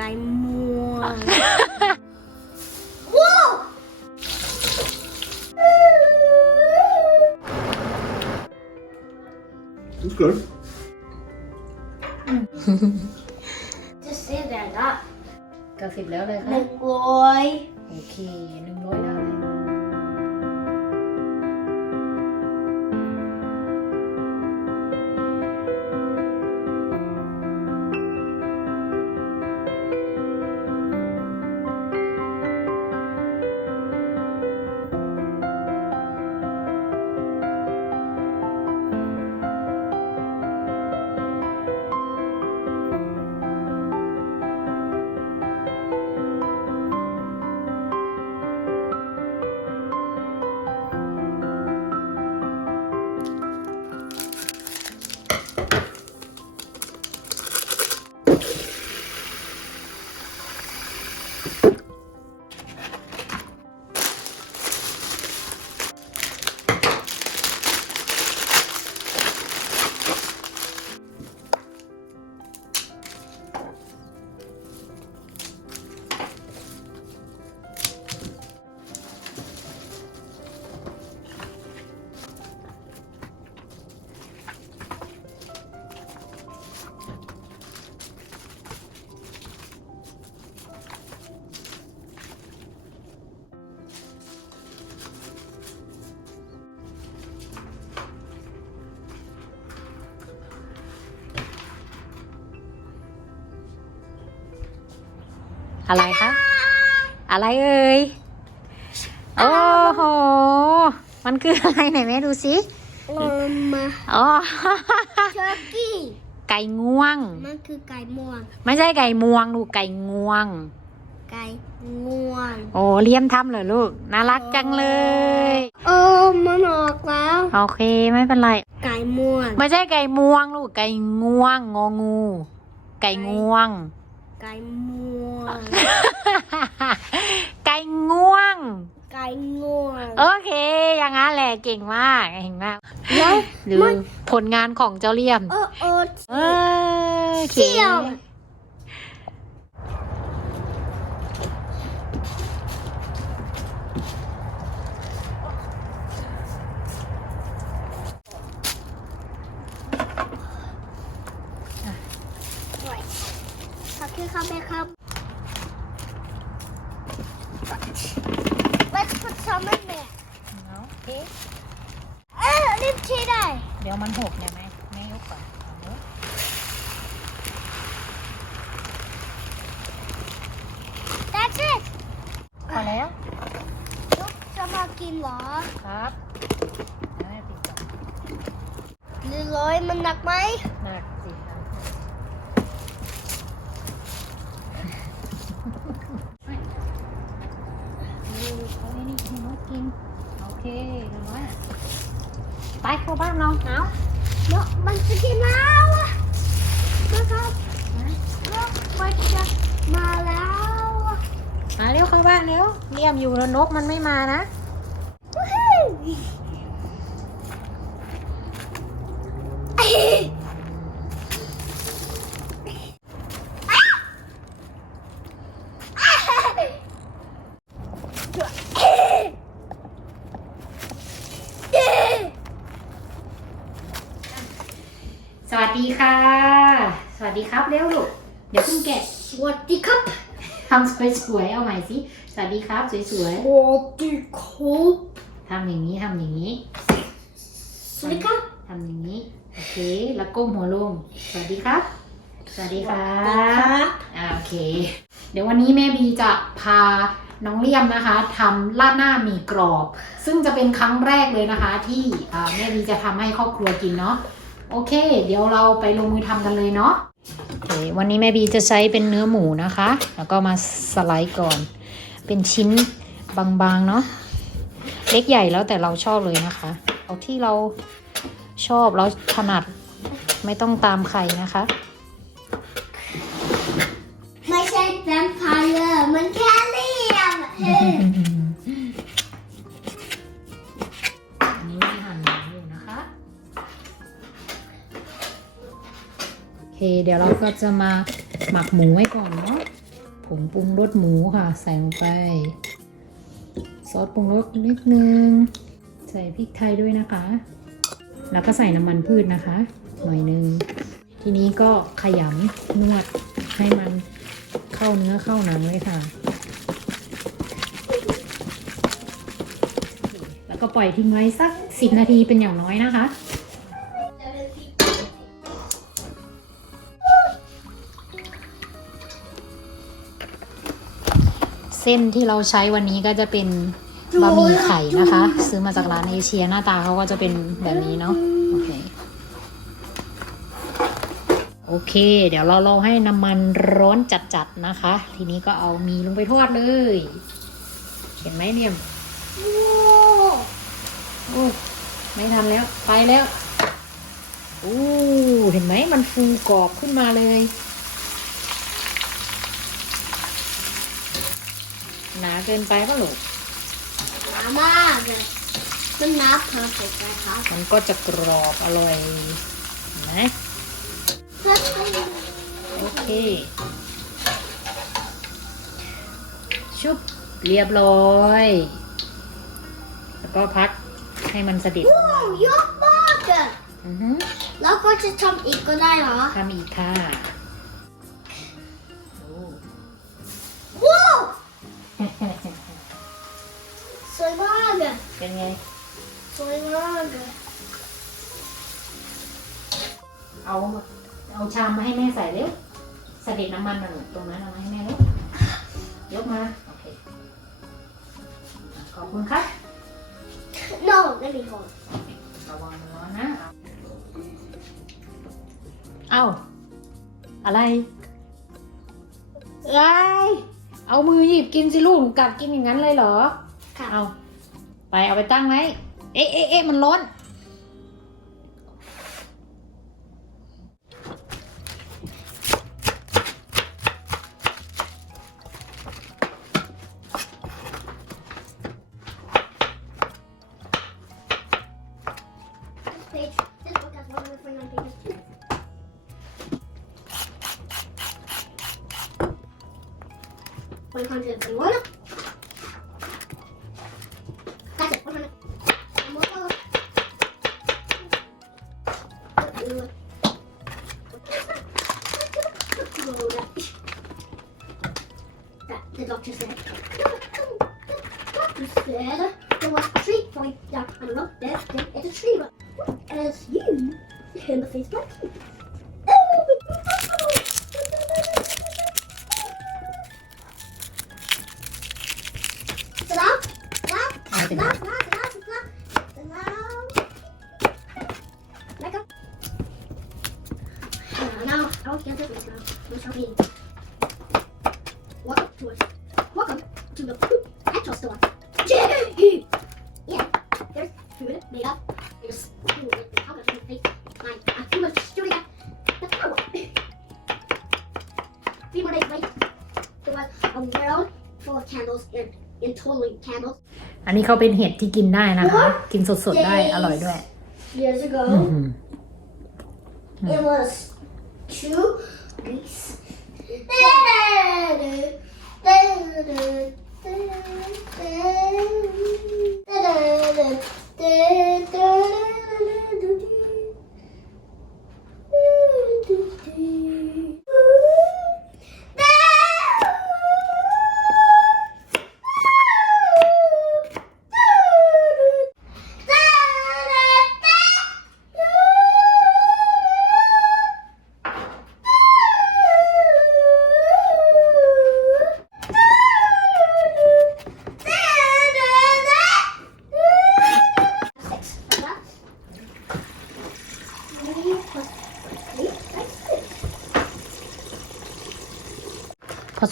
ไก่ม่วง That's good. จะเสียแต่ละเก้าสิบแอยโอเคหนึ่งร้อยแล้วเลยอะไรคะ อะไรเอ่ย โอ้โห มันคืออะไรไหนแม่ดูสิลงมาอ๋อเชอร์กี้ ไก่ง่วง มันคือไก่ม่วง ไม่ใช่ไก่มวงลูกไก่ง่วง ไก่ง่วง โอ้เลี่ยมทำเหรอลูก น่ารักจังเลย โอ้มันออกแล้ว โอเคไม่เป็นไร ไก่ม่วง ไม่ใช่ไก่ม่วงลูก ไก่ง่วงงองู ไก่ง่วง ไก่ม่วง ไก่ง่วง ไก่ง่วง โอเค อย่างนั้นแหละเก่งมากเก่งมากแล้วดูผลงานของเจ้าเลี่ยมโอ้โอ้เออโอเคเที่ยว ขอบคุณครับแม่ครับ Let's put some in there โอเคเอ๊ะรีบเทได้ เดี๋ยวมันหกเนี่ยไหมไม่ยกก่อนเอาเนอะ That's it พอแล้วลูกจะมากินเหรอ ครับแล้วแม่ปิดก่อนหรือร้อยมันหนักไหม หนักสิครับนี่เขาให้นี่ให้น้องกิน โอเคเดี๋ยวน้อยอะไปเข้าบ้านเราเอา เนาะมันจะกินแล้วอะนะครับเนาะมันจะมาแล้วอะ มา แล้วเยี่ยมอยู่แล้วนกมันไม่มานะ วู้ฮู้เอ้ย สวัสดีค่ะ สวัสดีครับเร็วลูก เดี๋ยวเพิ่งแกะ สวัสดีครับ ทำ สวยๆเอาใหม่สิสวัสดีครับ สวยสวัสดีครับๆทำอย่างนี้ทำอย่างนี้สวัสดีครับทำอย่างนี้ โอเค แล้วก้มหัวลง สวัสดีครับ สวัสดีค่ะอ่าโอเค เดี๋ยววันนี้แม่บีจะพาน้องเลี่ยมนะคะทำราดหน้าหมี่กรอบ ซึ่งจะเป็นครั้งแรกเลยนะคะ ที่อ่าแม่บีจะทำให้ครอบครัวกินเนาะ โอเค เดี๋ยวเราไปลงมือทำกันเลยเนาะโอ เควันนี้แม่บีจะใช้เป็นเนื้อหมูนะคะ แล้วก็มาสไลด์ก่อน เป็นชิ้นบางๆเนาะเล็กใหญ่แล้วแต่เราชอบเลยนะคะ เอาที่เราชอบเราถนัดไม่ต้องตามใครนะคะ ไม่ใช่แวมไพร์มันแค่เลี่ยม ดี๋ยวเราก็จะมาหมักหมูไว้ก่อนเนาะผงปรุงรสหมูค่ะ ใส่ลงไป ซอสปรุงรสนิดนึง ใส่พริกไทยด้วยนะคะ แล้วก็ใส่น้ำมันพืชนะคะ หน่อยนึง ทีนี้ก็ขยำนวดให้มันเข้าเนื้อเข้าหนังเลยค่ะ แล้วก็ปล่อยทิ้งไว้สัก 10 นาทีเป็นอย่างน้อยนะคะ ส้นที่เราใช้วันนี้ก็จะเป็นบะหมี่ไข่นะคะ ซื้อมาจากร้านเอเชียหน้าตาเขาก็จะเป็นแบบนี้เนาะโอเคโอเค เดี๋ยวเรารอให้น้ำมันร้อนจัดๆนะคะ ทีนี้ก็เอามีลงไปทอดเลย เห็นไหมเนี่ยโอ้โอ้ไม่ทันแล้ว ไปแล้วโอ้เห็นไหมมันฟูกรอบขึ้นมาเลย หนาเกินไปป่ะลูกหนามากเลยมันหนาเพอร์เฟกต์นะครับมันก็จะกรอบอร่อยเห็นไหมเพื่อให้โอเค ชุบเรียบร้อย แล้วก็พักให้มันสดิดโอ้เยอะมากเลยอือฮึแล้วก็จะทำอีกก็ได้เหรอทำอีกค่ะ เลยเป็นไง สวยมากเลยเอา เอาชามมาให้แม่ใส่เร็วเสด็จน้ำมันน่ะหนูตรงนั้นเอามาให้แม่เร็วยกมา โอเค ขอบคุณครับ no let me hold ระวังมันร้อนนะ เอาอะไรไอยเอามือหยิบกินสิลูกหนูกัดกินอย่างนั้นเลยเหรอ ค่ะ เอา ไปเอาไปตั้งไว้ เอ๊ะเอ๊ะเอ๊ะมันร้อน That the doctor said. The Doctor said there was a tree falling down. Don't know. There, it's a tree. As you in the face like you. And totally candles. อันนี้เขาเป็นเห็ดที่กินได้นะคะ กินสดๆได้อร่อยด้วย Years ago, อือหือ it was two weeks.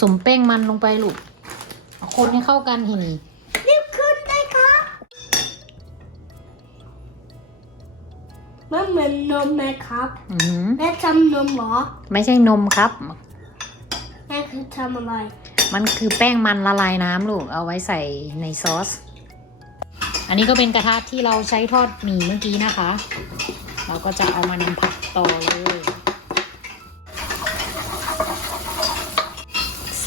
สมแป้งมันลงไปลูกเอาคนให้เข้ากันเห็นนี่ขึ้นได้ครับมันเหมือนนมไหมครับอือหือแม่ทำนมเหรอไม่ใช่นมครับ แม่คือทำอะไรมันคือแป้งมันละลายน้ำลูก เอาไว้ใส่ในซอส อันนี้ก็เป็นกระทะที่เราใช้ทอดหมี่เมื่อกี้นะคะ เราก็จะเอามานำผัดต่อเลย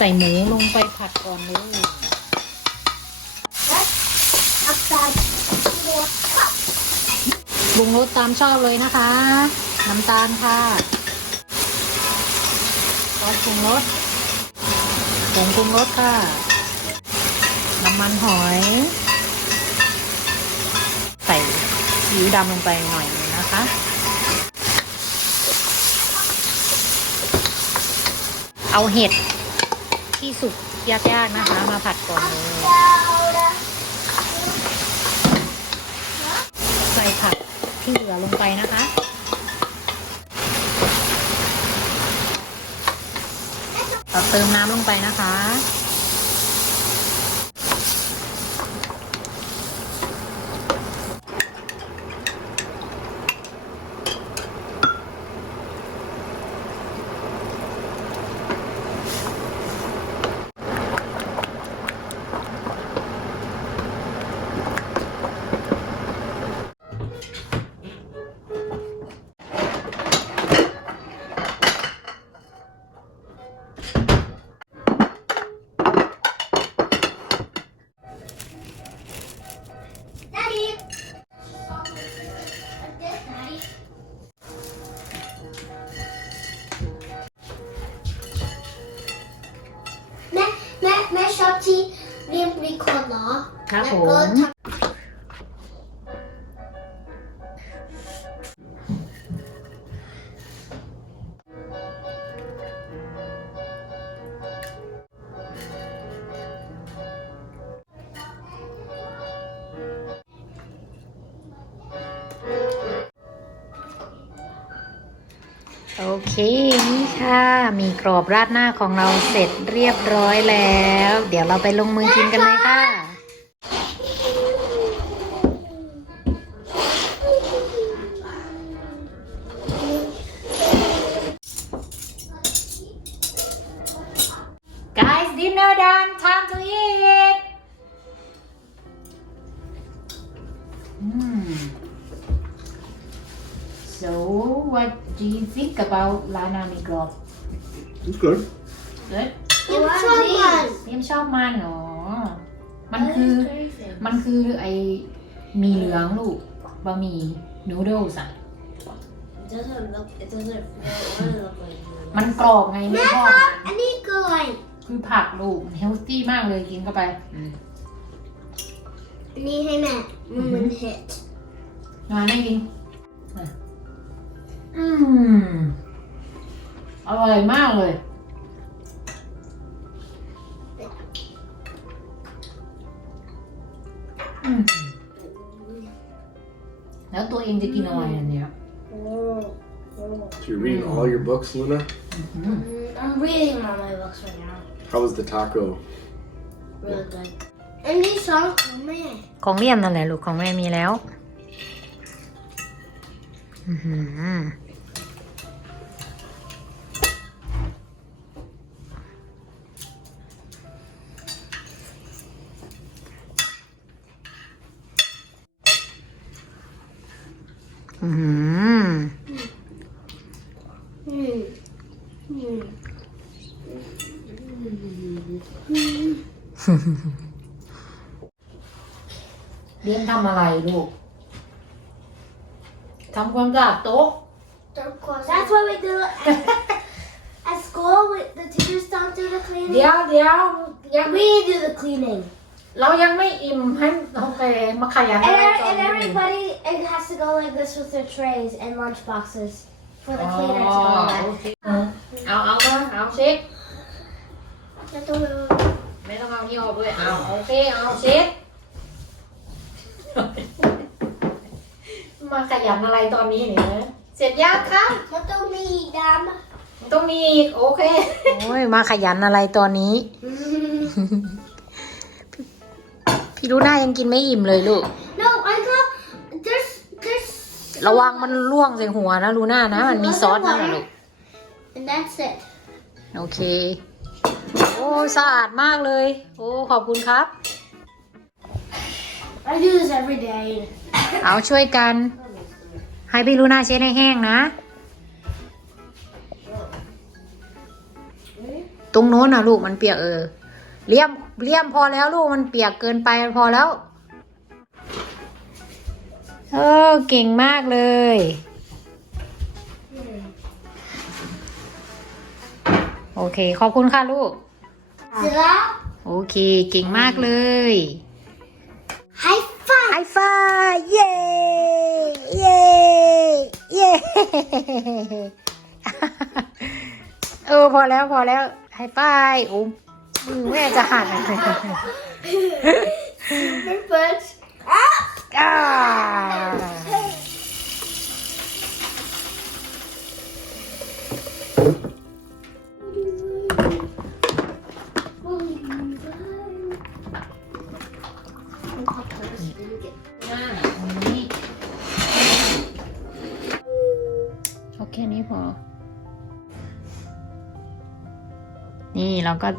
ใส่หมูลงไปผัดก่อนเลย Outside. More cup. ปรุงรสตามชอบเลยนะคะ น้ำตาลค่ะซอสปรุงรสผงปรุงรสค่ะ น้ำมันหอย ใส่ซีอิ๊วดำลงไปหน่อยนึงนะคะเอาเห็ด สุกยากๆนะคะ มาผัดก่อนเลยใส่ผักที่เหลือลงไปนะคะเราเติมน้ำลงไปนะคะ โอเคนี่ค่ะ มีกรอบราดหน้าของเราเสร็จเรียบร้อยแล้ว เดี๋ยวเราไปลงมือกินกันเลยค่ะ good. Good ยังชอบมันเรียมชอบมันเหรอ มันคือ มันคือไอหมีเหลืองลูกบะหมี่นูโดลส์อะ It doesn't look. It doesn't really look like. มันกรอบไงไม่แม่ทอคดรับมันอันนี้คืออะไรคือผักลูกเฮลตี้มากเลยกินเข้าไปอืมอันนี้ให้แม่มันเหมือนเห็ดมาได้กินอะอืมอร่อยมากเลย แล้วตัวเองจะกินอะไรอันเนี้ย So you're reading all your books, Luna? Mm. I'm reading all my books right now. How was the taco? Really good. อันนี้สองของแม่ของเลี่ยมนั่นแหละลูกของแม่มีแล้ว อือหือ อือหืออืมอืมเลี้ยงทำอะไรลูก ทำความสะอาดโต๊ะ Of course. That's what we do at, at school. We, the teachers don't do the cleaning. เดี๋ยวเดี๋ยวยัง We do the cleaning. เรายังไม่อิ่มให้โอเคมาขยัน And, อะไร e- ตอน and นี้ everybody it has to go like this with their trays and lunch boxes for อ๋ the อ cleaner to go โอ with. เคเอาเอามาเอาเช็ด That's what we- ไม่ต้องเอาที่ออกด้วยเอาโอเคเอาเช็ดมาขยันอะไรตอนนี้เนี่ยเสร็จยังคะ What do we dam? ต้องมีอีกโอเค โอ้ยมาขยันอะไรตอนนี้ พี่รู้หน้ายังกินไม่อิ่มเลยลูก no, I got there's there's ระวังมันล่วงใส่หัวนะลูน่านะ มันมีซอสนั่นแหละลูก and that's it. โอเค โอ้สะอาดมากเลย โอ้ ขอบคุณครับ I do this every day. เอาช่วยกัน ให้พี่ลูน่าเช็ดให้แห้งนะ ตรงโน้นนะลูกมันเปียกเออ เลี่ยมเลี่ยมพอแล้วลูกมันเปียกเกินไปพอแล้วเออเก่งมากเลย โอเค ขอบคุณค่ะลูก เสร็จแล้วโอเค เก่งมากเลยไฮไฟไอฟ้าเย้เย้เย้เออพอแล้วพอแล้วให้ป้ายโอ้มือ แม่จะหัก perfect อ่าโอเคนี้พอ นี่เราก็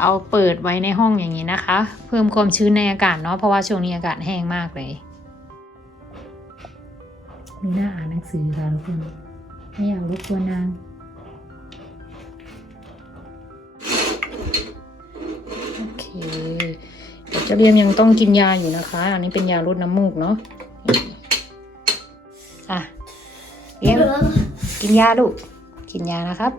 เอาเปิดไว้ในห้องอย่างนี้นะคะ เพิ่มความชื้นในอากาศเนาะเพราะว่าช่วงนี้อากาศแห้งมากเลย มีหน้าอ่านหนังสือค่ะทุกคนไม่อยากรบกวนนางโอเคเดี๋ยวจะเรียมยังต้องกินยาอยู่นะคะ อันนี้เป็นยาลดน้ำมูกเนาะอะเรียมกินยาลูกกินยานะครับ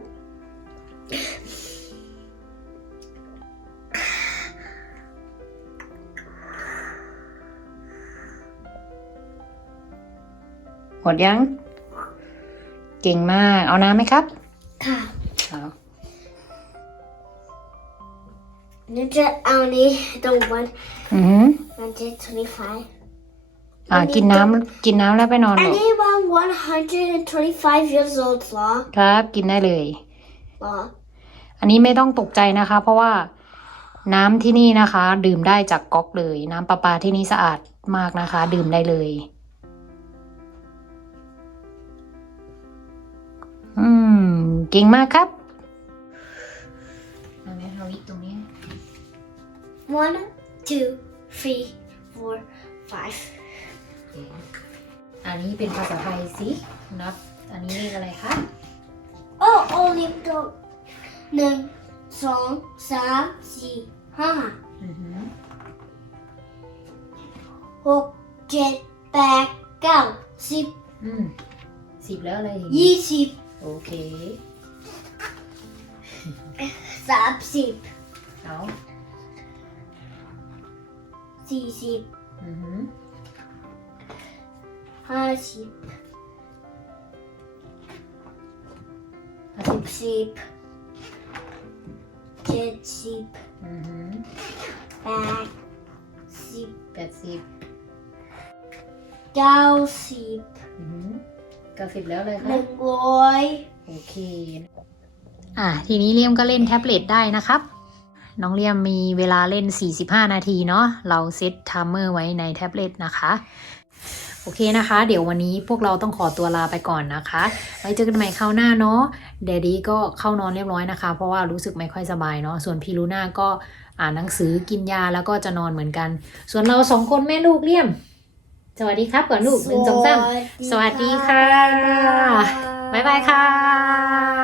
หมดยัง เก่งมาก เอาน้ำไหมครับ ค่ะเอานี่จะเอานี้ตรงวันอือหือมันจะ25 อ่า กินน้ำกินน้ำแล้วไปนอนอันลูกนี้วัน125 years old เหรอครับ กินได้เลยเหรออันนี้ไม่ต้องตกใจนะคะ เพราะว่าน้ำที่นี่นะคะ ดื่มได้จากก๊อกเลย น้ำประปาที่นี่สะอาดมากนะคะ ดื่มได้เลย เก่งมากครับเอาไหมเอาวิกตรงนี้ one two three four five อันนี้เป็นภาษาไทยสินับอันนี้เลขอะไรคะโอ้โอ้ลิฟต์ตรงหนึ่งสองสามสี่ห้าอือหือหกเจ็ดแปดเก้าสิบอืมสิบแล้วอะไรอีกยี่สิบโอเค สามสิบเอาสี่สิบอือหือห้าสิบห้าหสิบกสิบเจ็ดสิบอือหือแปดสิบแปดสิบเก้าสิบอือหือเก้าสิบแล้วเลยหค่ะนึ่งร้อย โอเค อะทีนี้เลี่ยมก็เล่นแท็บเล็ตได้นะครับ น้องเลี่ยมมีเวลาเล่น 45 นาทีเนาะเราเซตไทม์เมอร์ไว้ในแท็บเล็ตนะคะโอเคนะคะ เดี๋ยววันนี้พวกเราต้องขอตัวลาไปก่อนนะคะ ไว้เจอกันใหม่คราวหน้าเนาะเดดดี้ก็เข้านอนเรียบร้อยนะคะ เพราะว่ารู้สึกไม่ค่อยสบายเนาะส่วนพี่ลูน่าก็อ่านหนังสือกินยาแล้วก็จะนอนเหมือนกัน ส่วนเราสองคนแม่ลูกเลี่ยม สวัสดีครับก่อนลูกหนึ่งสองสามสวัสดีค่ะ บ๊ายบายค่ะ